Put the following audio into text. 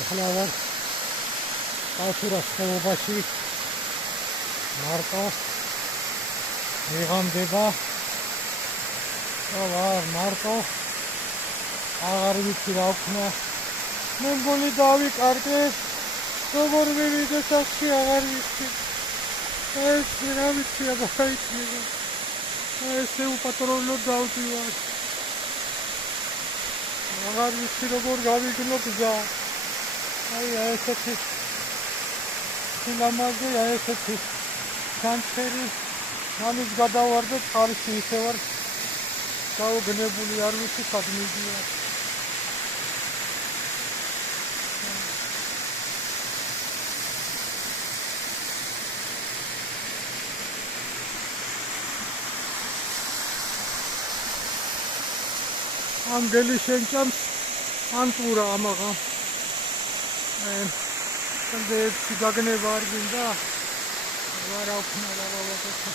ახლა ვარ კავშირის ხეობაში მარტო მიღამდება ვარ მარტო აღარ ვიცი რა ვქნა მე მგონი დავიკარგე როგორ მივიდე სახში აღარ ვიცი ეს რა ვიცი აბა იქნება ესე უპატრონო დავდივარ აღარ ვიცი როგორ გავიგნო გზა აი ესეთი სილამაზე ესეთი ჩანჩერი ამის გადავარდე წყალში ისე ვარ გაუგნებული არ ვიცი სად მიდიარ ანგელი შენჭამს ანტურა ამაღა ეს გაგნება არ გინდა ვარ აუქნა რა ბაბაკო